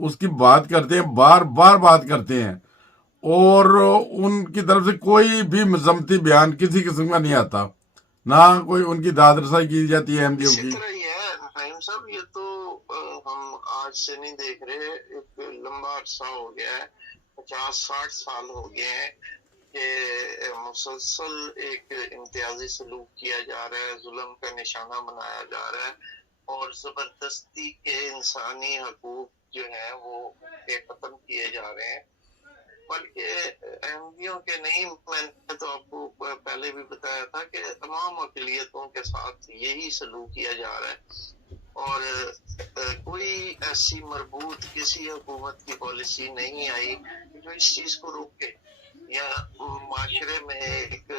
اس کی بات کرتے ہیں, بار بار بات کرتے ہیں, اور ان کی طرف سے کوئی بھی مذمتی بیان کسی قسم کا نہیں آتا, نہ کوئی ان کی داد رسائی کی جاتی ہے احمدیوں اسی کی. طرح یہ ہے نعیم صاحب, یہ تو ہم آج سے نہیں دیکھ رہے, ایک لمبا عرصہ ہو گیا ہے, 50-60 سال ہو گئے ہیں کہ مسلسل ایک امتیازی سلوک کیا جا رہا ہے, ظلم کا نشانہ بنایا جا رہا ہے, اور زبردستی کے انسانی حقوق جو ہیں وہ ختم کیے جا رہے ہیں. بلکہ احمدیوں کے نہیں, میں نے تو آپ کو پہلے بھی بتایا تھا کہ تمام اقلیتوں کے ساتھ یہی سلوک کیا جا رہا ہے, اور کوئی ایسی مربوط کسی حکومت کی پالیسی نہیں آئی جو اس چیز کو روکے, یا معاشرے میں ایک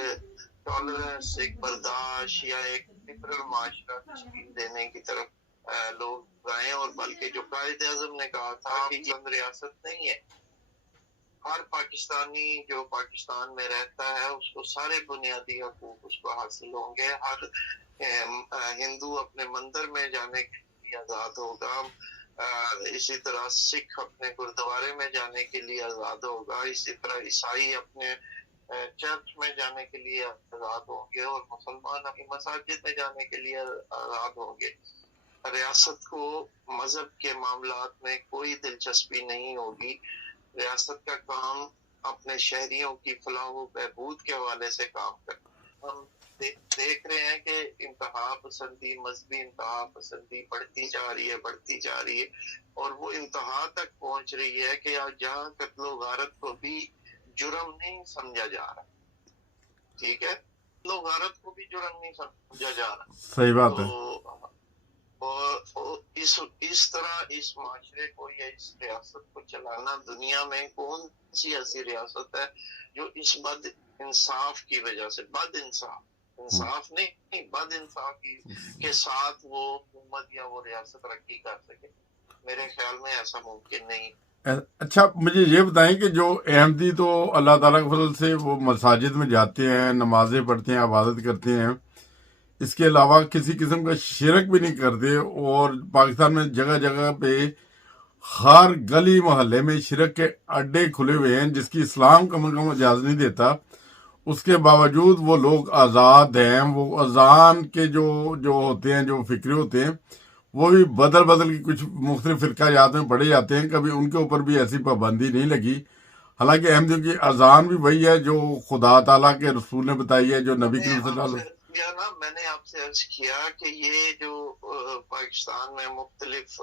ٹالرنس, ایک برداشت یا ایک لبرل معاشرہ تشکیل دینے کی طرف لوگ آئے. اور بلکہ جو قائد اعظم نے کہا تھا کہ یہ ریاست نہیں ہے, ہر پاکستانی جو پاکستان میں رہتا ہے اس کو سارے بنیادی حقوق اس کو حاصل ہوں گے, ہر ہندو اپنے مندر میں جانے کے لیے آزاد ہوگا, اسی طرح سکھ اپنے گردوارے میں جانے کے لیے آزاد ہوگا, اسی طرح عیسائی اپنے چرچ میں جانے کے لیے آزاد ہوں گے, اور مسلمان اپنی مساجد میں جانے کے لیے آزاد ہوں گے. ریاست کو مذہب کے معاملات میں کوئی دلچسپی نہیں ہوگی. ریاست کا کام اپنے شہریوں کی فلاح و بہبود کے حوالے سے کام کرنا. ہم دیکھ رہے ہیں کہ انتہا پسندی, مذہبی انتہا پسندی بڑھتی جا رہی ہے, اور وہ انتہا تک پہنچ رہی ہے کہ جہاں قتل و غارت کو بھی جرم نہیں سمجھا جا رہا. ٹھیک ہے, قتل و غارت کو بھی جرم نہیں سمجھا جا رہا. صحیح بات ہے. اور اس طرح اس معاشرے کو یا اس ریاست کو چلانا, دنیا میں کون سی ایسی ریاست ہے جو اس بد انصاف کی وجہ سے, انصاف نہیں بد انصافی کے ساتھ وہ حکومت یا وہ ریاست ترقی کر سکے؟ میرے خیال میں ایسا ممکن نہیں. اچھا مجھے یہ بتائیں کہ جو احمدی تو اللہ تعالیٰ کے فضل سے وہ مساجد میں جاتے ہیں, نمازیں پڑھتے ہیں, عبادت کرتے ہیں, اس کے علاوہ کسی قسم کا شرک بھی نہیں کرتے, اور پاکستان میں جگہ جگہ پہ ہر گلی محلے میں شرک کے اڈے کھلے ہوئے ہیں جس کی اسلام کم از کم اجازت نہیں دیتا. اس کے باوجود وہ لوگ آزاد ہیں. وہ اذان کے جو ہوتے ہیں, جو فکرے ہوتے ہیں, وہ بھی بدل کی کچھ مختلف فرقہ جات میں پڑھے جاتے ہیں. کبھی ان کے اوپر بھی ایسی پابندی نہیں لگی. حالانکہ احمدیوں کی اذان بھی وہی ہے جو خدا تعالیٰ کے رسول نے بتائی ہے, جو نبی کریم صلی اللہ علیہ وسلم. میں نے آپ سے عرض کیا کہ یہ جو پاکستان میں مختلف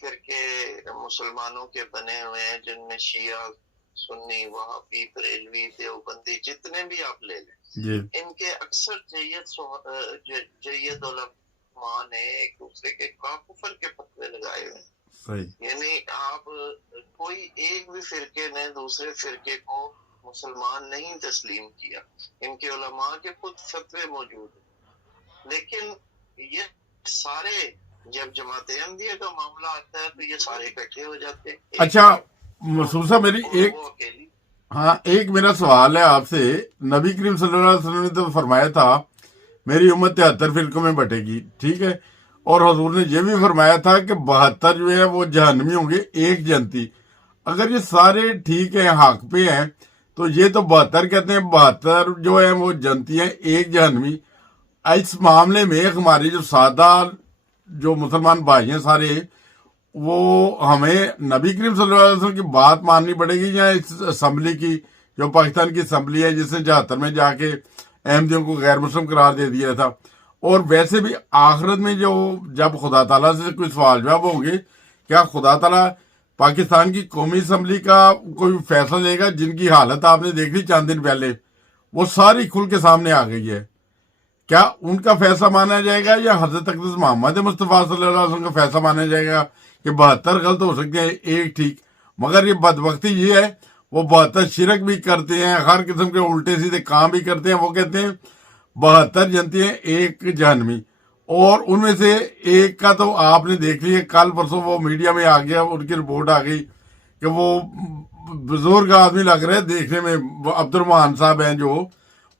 فرقے مسلمانوں کے بنے ہوئے ہیں, جن میں شیعہ, سنی, وہابی, بریلوی, دیوبندی, جتنے بھی آپ لے لیں, ان کے اکثر جید علماء نے ایک دوسرے کے کفر کے فتوے لگائے ہوئے ہیں. یعنی آپ کوئی ایک بھی فرقے نے دوسرے فرقے کو مسلمان نہیں تسلیم کیا. ان کے علماء کے خود فتوے موجود ہیں, لیکن یہ سارے جب جماعت احمدیہ کا معاملہ آتا ہے تو یہ سارے اکٹھے ہو جاتے ہیں. اچھا مسعود صاحب, میری ایک میرا سوال ہے آپ سے. نبی کریم صلی اللہ علیہ وسلم نے تو فرمایا تھا میری امت 73 فرقوں میں بٹے گی, ٹھیک ہے, اور حضور نے یہ بھی فرمایا تھا کہ 72 جو ہے وہ جہنمی ہوں گے, ایک جنتی. اگر یہ سارے ٹھیک ہیں, حق پہ ہیں, تو یہ تو 72 کہتے ہیں, 72 جو ہیں وہ جنتی ہیں, ایک جہنمی. اس معاملے میں ہماری جو سادہ جو مسلمان بھائی ہیں سارے, وہ ہمیں نبی کریم صلی اللہ علیہ وسلم کی بات ماننی پڑے گی, یا اس اسمبلی کی, جو پاکستان کی اسمبلی ہے جس نے 74 میں جا کے احمدیوں کو غیر مسلم قرار دے دیا تھا. اور ویسے بھی آخرت میں جب خدا تعالیٰ سے کوئی سوال جواب ہوں گے, کیا خدا تعالیٰ پاکستان کی قومی اسمبلی کا کوئی فیصلہ لے گا جن کی حالت آپ نے دیکھ لی چند دن پہلے, وہ ساری کھل کے سامنے آ گئی ہے؟ کیا ان کا فیصلہ مانا جائے گا, یا حضرت اقدس محمد مصطفیٰ صلی اللہ علیہ وسلم کا فیصلہ مانا جائے گا کہ 72 غلط ہو سکتے ہیں, ایک ٹھیک؟ مگر یہ بدبختی یہ ہے وہ 72 شرک بھی کرتے ہیں, ہر قسم کے الٹے سیدھے کام بھی کرتے ہیں. وہ کہتے ہیں 72 جنتی ہیں, ایک جہنمی. اور ان میں سے ایک کا تو آپ نے دیکھ لیا, کل پرسوں وہ میڈیا میں آ گیا, ان کی رپورٹ آ گئی کہ وہ بزرگ آدمی لگ رہے ہیں دیکھنے میں, عبد الرحمان صاحب ہیں جو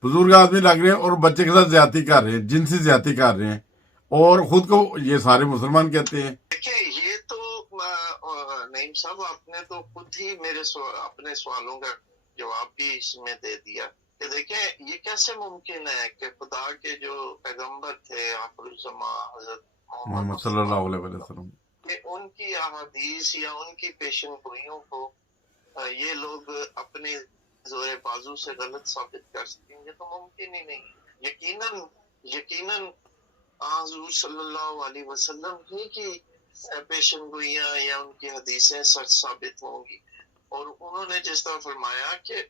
بزرگ آدمی لگ رہے ہیں, اور بچے کے ساتھ زیادتی کر رہے ہیں, جنسی زیادتی کر رہے ہیں. اور خود کو یہ سارے مسلمان کہتے ہیں. دیکھیں یہ تو نعیم صاحب آپ نے تو خود ہی میرے اپنے سوالوں کا جواب بھی اس میں دے دیا کہ دیکھیں یہ کیسے ممکن ہے کہ خدا کے جو پیغمبر تھے آخر الزماں حضرت محمد محمد صلی اللہ علیہ مصطفیٰ وسلم. کہ ان کی احادیث یا ان کی پیشن گوئیوں کو یہ لوگ اپنے زور بازو سے غلط ثابت کر سکیں گے تو ممکن ہی نہیں. یقیناً حضور صلی اللہ علیہ وسلم ہی کی پیشن گوئیاں یا ان کی حدیثیں سچ ثابت ہوں گی. اور انہوں نے جس طرح فرمایا کہ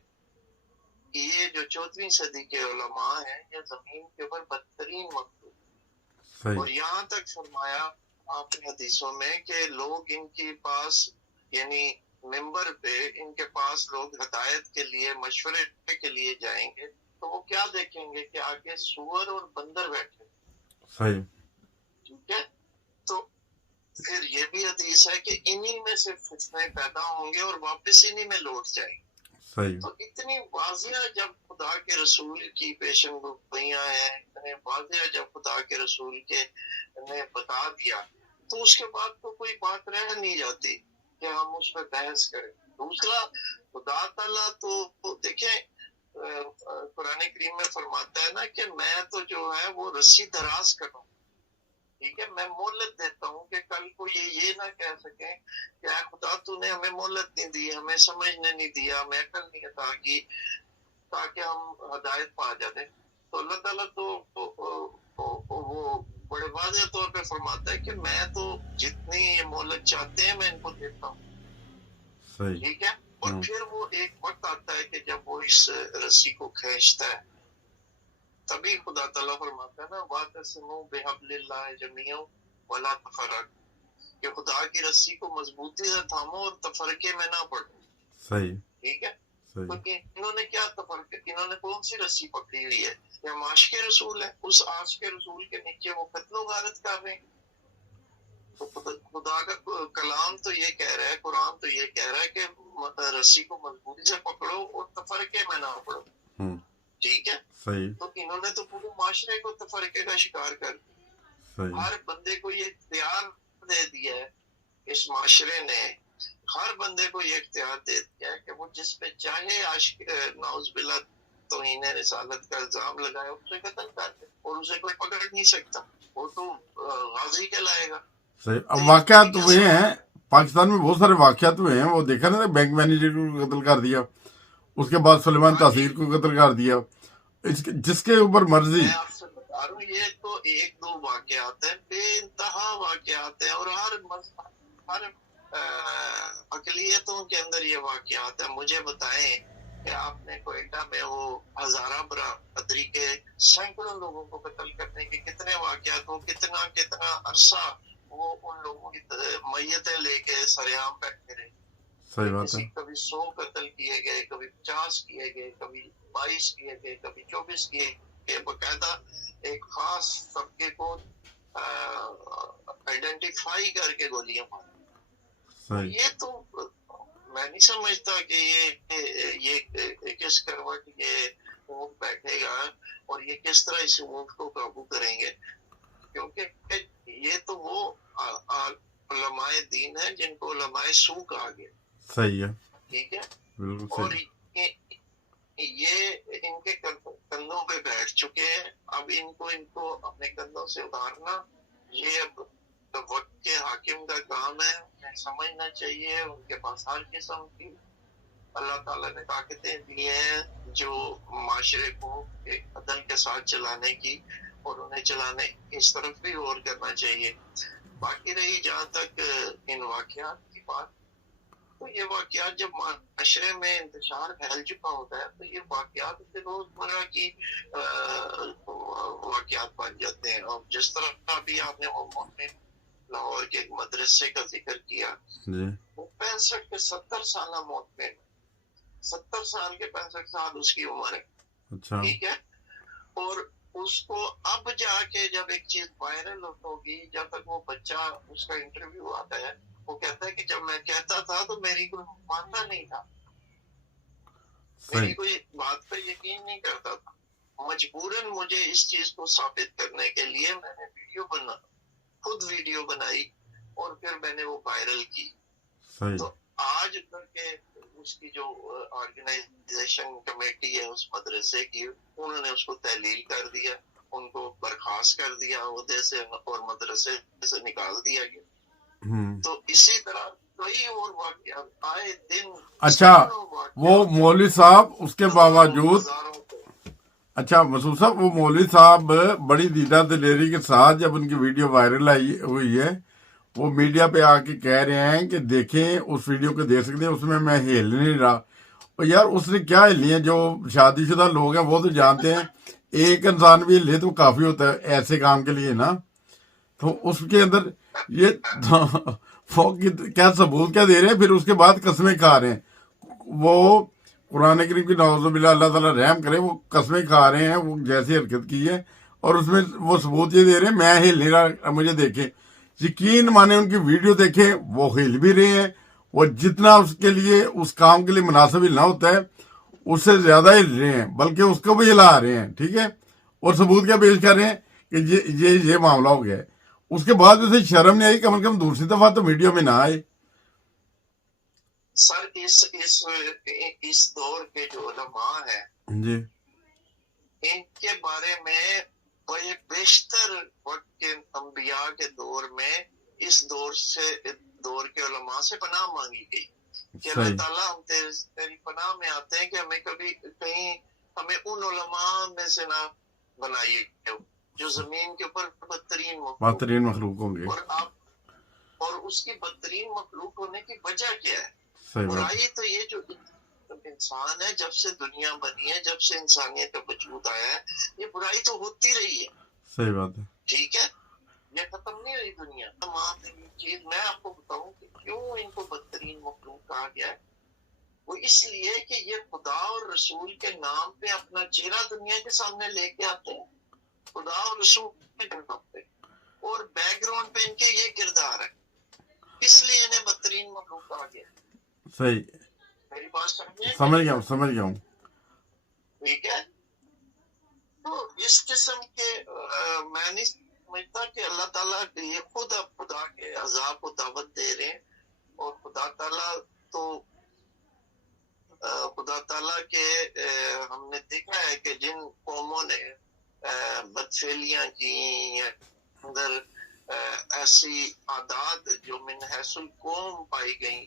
یہ جو 14ویں صدی کے علماء ہیں یہ زمین کے اوپر بدترین مخلوق. صحیح. اور یہاں تک فرمایا آپ نے حدیثوں میں کہ لوگ ان کے پاس یعنی ممبر پہ ان کے پاس لوگ ہدایت کے لیے مشورے کے لیے جائیں گے تو وہ کیا دیکھیں گے کہ آگے سور اور بندر بیٹھے. صحیح. ٹھیک ہے. تو پھر یہ بھی حدیث ہے کہ انہی میں سے فتنے پیدا ہوں گے اور واپس انہی میں لوٹ جائیں گے. صحیح. تو اتنی واضح جب خدا کے رسول کی پیشن گوئیاں ہیں اتنے واضح جب خدا کے رسول کے نے بتا دیا تو اس کے بعد تو کوئی بات رہ نہیں جاتی کہ ہم اس پہ بحث کریں. دوسرا خدا تعالیٰ تو دیکھیں قرآن کریم میں فرماتا ہے نا کہ میں تو جو ہے وہ رسی دراز کروں. ٹھیک ہے. میں مہلت دیتا ہوں کہ کل کو یہ نہ کہہ سکیں کہ اے خدا تو نے ہمیں مہلت نہیں دی ہمیں سمجھنے نہیں دیا ہمیں عقل نہیں عطا کی تاکہ ہم ہدایت پا جاتے. تو اللہ تعالیٰ تو وہ بڑے واضح طور پہ فرماتا ہے کہ میں تو جتنی یہ مہلت چاہتے ہیں میں ان کو دیتا ہوں. صحیح. ٹھیک ہے. اور پھر وہ ایک وقت آتا ہے کہ جب وہ اس رسی کو کھینچتا ہے تبھی خدا تعالیٰ فرماتا ہے نا وَاعْتَصِمُوا بِحَبْلِ اللَّهِ جَمِيعًا وَلَا تَفَرَّقُوا کہ خدا کی رسی کو مضبوطی سے تھامو اور تفرقے میں نہ پڑو. صحیح. ٹھیک ہے. صحیح. تو انہوں نے کیا تفرقے انہوں نے کون سی رسی پکڑی ہوئی ہے؟ یہ عاشق رسول ہے. اس عاشق رسول کے نیچے وہ قتل و غارت کر رہے ہیں. تو خدا کا کلام تو یہ کہہ رہا ہے قرآن تو یہ کہہ رہا ہے کہ رسی کو مضبوطی سے پکڑو اور تفرقے میں نہ پڑو. ٹھیک ہے. صحیح. تو انہوں نے تو پورے معاشرے کو تفرقے کا شکار کر دیا. صحیح. ہر بندے کو یہ اختیار دے دیا ہے اس معاشرے نے ہر بندے کو یہ اختیار دے دیا ہے کہ وہ جس پہ چاہے عاشق نعوذ باللہ توہین رسالت کا الزام لگائے اسے قتل کر دے اور اسے کوئی پکڑ نہیں سکتا. وہ تو غازی کہلائے گا. صحیح. اب واقعات ہوئے ہیں پاکستان میں بہت سارے واقعات ہوئے ہیں. وہ دیکھا نا بینک مینیجر کو قتل کر دیا اس کے بعد سلیمان تحصیل کو قتل کر دیا جس کے اوپر مرضی. میں آپ سے بتا رہا ہوں یہ تو ایک دو واقعات ہیں بے انتہا واقعات ہیں اور ہر اقلیتوں کے اندر یہ واقعات ہیں. مجھے بتائیں کہ آپ نے کوئٹہ میں وہ ہزارہ برادری کے سینکڑوں لوگوں کو قتل کرنے کے کتنے واقعات ہوں کتنا عرصہ وہ ان لوگوں کی میتیں لے کے سریعام بیٹھتے رہے. صحیح بات ہے. کبھی 100 قتل کیے گئے کبھی 50 کیے گئے کبھی 22 کیے گئے کبھی 24 کیے گئے. باقاعدہ ایک خاص طبقے کو آئیڈینٹیفائی کر کے گولیاں ماری. یہ تو میں نہیں سمجھتا کہ یہ کس کروٹ یہ اونٹ بیٹھے گا اور یہ کس طرح اس اونٹ کو قابو کریں گے کیونکہ یہ تو وہ علماء دین ہیں جن کو علماء سو کہا گیا. صحیح ہے. ٹھیک ہے. بالکل اور صحیح. یہ ان کے کندھوں پہ بیٹھ چکے ہیں. اب ان کو اپنے کندھوں سے اتارنا یہ اب وقت کے حاکم کا کام ہے. انہیں سمجھنا چاہیے ان کے پاس ہر قسم کی اللہ تعالیٰ نے طاقتیں دی ہیں جو معاشرے کو ایک عدل کے ساتھ چلانے کی اور انہیں چلانے اس طرف بھی غور کرنا چاہیے. باقی رہی جہاں تک ان واقعات کی بات تو یہ واقعات جب معاشرے میں انتشار پھیل چکا ہوتا ہے تو یہ واقعات روزمرہ کی واقعات بن جاتے ہیں. اور جس طرح ابھی آپ نے وہ لاہور کے ایک مدرسے کا ذکر کیا وہ 65 کے 70 سالہ موت 70 سال کے 65 سال اس کی عمر ہے. ٹھیک ہے. اور اس کو اب جا کے جب ایک چیز وائرل ہوگی جب تک وہ بچہ اس کا انٹرویو آتا ہے وہ کہتا ہے کہ جب میں کہتا تھا تو میری کوئی مانتا نہیں تھا میری کوئی بات پہ یقین نہیں کرتا تھا. مجبوراً مجھے اس چیز کو ثابت کرنے کے لیے میں نے خود ویڈیو بنائی اور پھر میں نے وہ وائرل کی. صحیح. تو آج کر کے اس کی جو آرگنائزیشن کمیٹی ہے اس مدرسے کی, انہوں نے اس کو تحلیل کر دیا, ان کو برخاست کر دیا عہدے سے اور مدرسے سے نکال دیا گیا. تو اسی طرح کئی اور واقعات آئے دن. اچھا وہ مولوی صاحب اس کے باوجود, اچھا مسعود صاحب وہ مولوی صاحب بڑی دیدہ دلیری کے ساتھ جب ان کی ویڈیو وائرل ہوئی ہے, وہ میڈیا پہ آ کے کہہ رہے ہیں کہ دیکھیں اس ویڈیو کو دیکھ سکتے ہیں, اس میں ہل نہیں رہا. اور یار اس نے کیا ہلنی ہے؟ جو شادی شدہ لوگ ہیں وہ تو جانتے ہیں ایک انسان بھی ہلے تو کافی ہوتا ہے ایسے کام کے لیے نا. تو اس کے اندر یہ کیا ثبوت کیا دے رہے ہیں, پھر اس کے بعد قسمیں کھا رہے ہیں. وہ قرآن کریم کی نعوذ باللہ اللہ تعالیٰ رحم کرے, وہ قسمیں کھا رہے ہیں وہ جیسی حرکت کی ہے, اور اس میں وہ ثبوت یہ دے رہے ہیں میں ہل نہیں رہا, مجھے دیکھیں. یقین مانے ان کی ویڈیو دیکھیں وہ ہل بھی رہے ہیں, وہ جتنا اس کے لیے اس کام کے لیے مناسب ہلنا ہوتا ہے اس سے زیادہ ہل رہے ہیں, بلکہ اس کو بھی ہلا رہے ہیں. ٹھیک ہے, اور ثبوت کیا پیش کر رہے ہیں کہ یہ معاملہ ہو گیا ہے. اس کے بعد اسے شرم نہیں آئی, کم از کم دوسری دفعہ تو میڈیا میں نہ آئے. سر اس دور کے جو علماء ہیں جی ان کے بارے میں بیشتر وقت کے انبیاء کے دور میں اس دور کے علماء سے پناہ مانگی گئی کہ اللہ تعالیٰ ہم تیری پناہ میں آتے ہیں کہ ہمیں کبھی کہیں ہمیں ان علماء میں سے نہ بنائیے جو زمین کے اوپر بدترین مخلوق ہوں گے. اور اس کی بدترین مخلوق ہونے کی وجہ کیا ہے؟ صحیح بات. برائی تو یہ جو انسان ہے جب سے دنیا بنی ہے, جب سے انسانیت کا وجود آیا ہے, یہ برائی تو ہوتی رہی ہے. صحیح بات ہے. ٹھیک ہے, یہ ختم نہیں ہوئی دنیا. چیز میں آپ کو بتاؤں کہ کیوں ان کو بدترین مخلوق کہا گیا ہے. وہ اس لیے کہ یہ خدا اور رسول کے نام پہ اپنا چہرہ دنیا کے سامنے لے کے آتے ہیں, خدا اور رسول کے نام پہ, اور بیک گراؤنڈ پہ ان کے یہ کردار ہے, اس لیے انہیں بدترین مخلوق کہا گیا. صحیح, میری بات سمجھ گیا ہوں. ٹھیک ہے, تو اس قسم کے میں نہیں سمجھتا کہ اللہ تعالیٰ یہ خود اب خدا کے عذاب کو دعوت دے رہے ہیں. اور خدا تعالیٰ کے ہم نے دیکھا ہے کہ جن قوموں نے بدفعلیاں کی اندر ایسی عادات جو من حیث القوم پائی گئیں,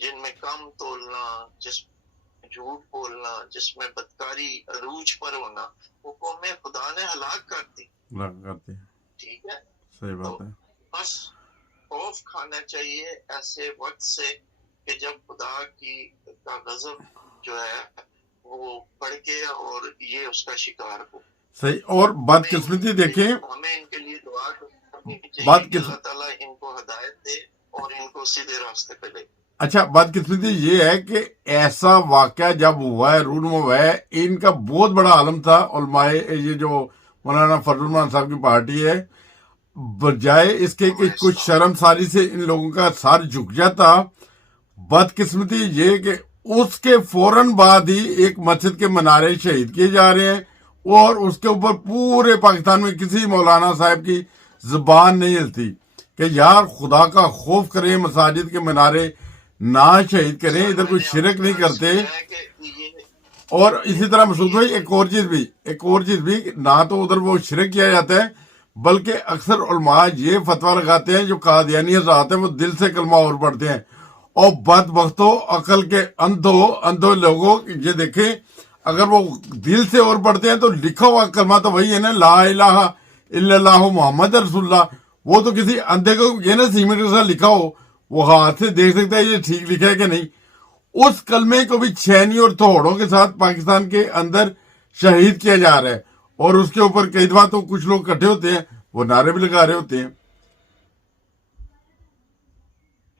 جن میں کم تولنا, جس میں جھوٹ بولنا, جس میں بدکاری عروج پر ہونا, وہ قومیں خدا نے ہلاک کر دی. ٹھیک ہے, صحیح بات ہے. بس خوف کھانا چاہیے ایسے وقت سے کہ جب خدا کا غضب جو ہے وہ بڑھ کے اور یہ اس کا شکار ہو. صحیح. اور بدقسمتی دیکھیں, ہمیں ان کے لیے دعا کرنی چاہیے کہ اللہ تعالیٰ ان کو ہدایت دے اور ان کو سیدھے راستے پہ لے. اچھا بدقسمتی یہ ہے کہ ایسا واقعہ جب ہوا ہے, رونما ہوا ہے, ان کا بہت بڑا عالم تھا علماء, یہ جو مولانا فضل الرحمان صاحب کی پارٹی ہے, بجائے اس کے کہ کچھ شرم ساری سے ان لوگوں کا سر جھک جاتا. بدقسمتی یہ کہ اس کے فوراً بعد ہی ایک مسجد کے منارے شہید کیے جا رہے ہیں, اور اس کے اوپر پورے پاکستان میں کسی مولانا صاحب کی زبان نہیں ہلتی کہ یار خدا کا خوف کریں, مساجد کے منارے نہ شہید کریں, ادھر کوئی شرک نہیں کرتے. اور اسی طرح مسعود بھائی ایک اور چیز بھی نہ تو ادھر وہ شرک کیا جاتا ہے, بلکہ اکثر علماء یہ فتویٰ لگاتے ہیں جو قادیانی حضرات ہیں وہ دل سے کلمہ اور پڑھتے ہیں. اور بدبختوں عقل کے اندھو لوگوں یہ دیکھیں, اگر وہ دل سے اور پڑھتے ہیں تو لکھا ہوا کلمہ تو وہی ہے نا, لا الہ الا اللہ محمد رسول اللہ. وہ تو کسی اندھے کو یہ نا سیمنٹ کے ساتھ لکھا ہو, وہ ہاتھ سے دیکھ سکتا ہے یہ ٹھیک لکھا ہے کہ نہیں. اس کلمے کو بھی چھینی اور تھوڑوں کے ساتھ پاکستان کے اندر شہید کیا جا رہا ہے, اور اس کے اوپر کئی دفعہ تو کچھ لوگ اکٹھے ہوتے ہیں وہ نعرے بھی لگا رہے ہوتے ہیں.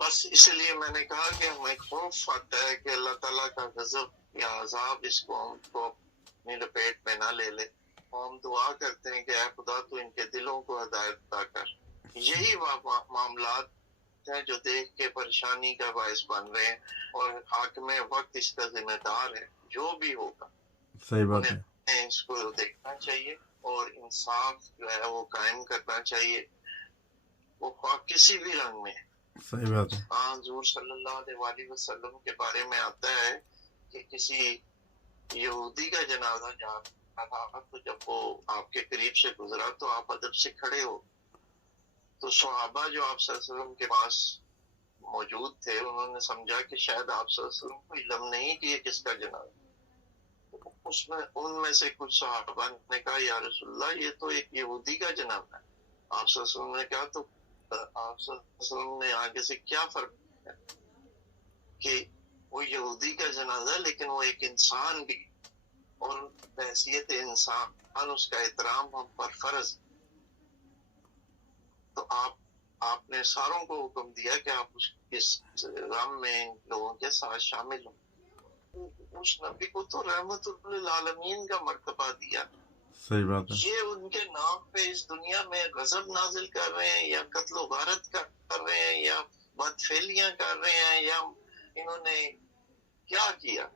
بس اس لیے میں نے کہا کہ ہمیں خوف آتا ہے کہ اللہ تعالیٰ کا غضب یا عذاب اس قوم کو اپنی لپیٹ میں نہ لے لے. ہم دعا کرتے ہیں کہ اے خدا تو ان کے دلوں کو ہدایت عطا کر. یہی معاملات ہیں جو دیکھ کے پریشانی کا باعث بن رہے ہیں, اور حاکم وقت اس کا ذمہ دار ہے. جو بھی ہوگا صحیح بات ہے, اس کو دیکھنا چاہیے اور انصاف جو ہے وہ قائم کرنا چاہیے، وہ خواہ کسی بھی رنگ میں۔ صحیح بات ہے۔ حضور صلی اللہ علیہ وسلم کے بارے میں آتا ہے کہ کسی یہودی کا جنازہ جا رہا تھا، تو جب وہ آپ کے قریب سے گزرا تو آپ ادب سے کھڑے ہو، تو صحابہ جو آپ صلی اللہ علیہ وسلم کے پاس موجود تھے انہوں نے سمجھا کہ شاید آپ صلی اللہ علیہ وسلم کو علم نہیں کہ یہ کس کا جنازہ۔ ان میں سے کچھ صحابہ نے کہا یا رسول اللہ یہ تو ایک یہودی کا جنازہ ہے۔ آپ صلی اللہ علیہ وسلم نے کہا تو آپ صلی اللہ علیہ وسلم نے آگے سے کیا فرق ہے کہ وہ یہودی کا جنازہ ہے لیکن وہ ایک انسان بھی، اور بحیثیت انسان اس کا احترام ہم پر فرض۔ تو آپ نے ساروں کو حکم دیا کہ آپ اس غم میں لوگوں کے ساتھ شامل ہوں۔ اس نبی کو تو رحمت للعالمین کا مرتبہ دیا، صحیح بات ہے۔ یہ ان کے نام پہ اس دنیا میں غضب نازل کر رہے ہیں یا قتل و غارت کر رہے ہیں یا بدفعلیاں کر رہے ہیں، یا انہوں نے کیا کیا،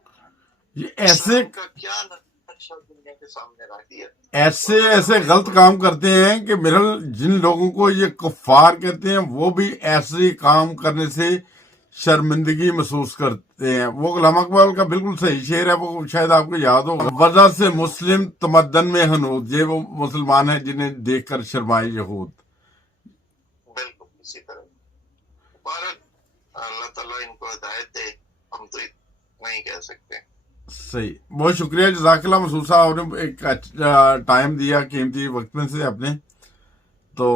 یہ ایسے اسلام کا کیا نقشہ دنیا کے سامنے رکھ دیا۔ ایسے غلط کام کرتے ہیں کہ میرا جن لوگوں کو یہ کفار کہتے ہیں وہ بھی ایسے کام کرنے سے شرمندگی محسوس کرتے ہیں۔ وہ علامہ اقبال کا بالکل صحیح شعر ہے، وہ شاید آپ کو یاد ہو، وجہ سے مسلم تمدن میں ہنود، یہ وہ مسلمان ہیں جنہیں دیکھ کر شرمائے یہود۔ بالکل اسی طرح مبارک، اللہ تعالیٰ ان کو ہدایت دے، ہم تو اتنا ہی کہہ سکتے ہیں۔ صحیح، بہت شکریہ، جزاک اللہ مسعود صاحب، آپ نے ایک ٹائم دیا قیمتی وقت میں سے اپنے، تو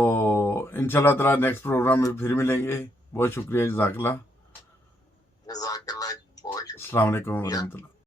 انشاءاللہ تعالیٰ نیکسٹ پروگرام میں پھر ملیں گے۔ بہت شکریہ، جزاک اللہ، جزاک اللہ، بہت شکریہ۔ السلام علیکم ورحمۃ اللہ۔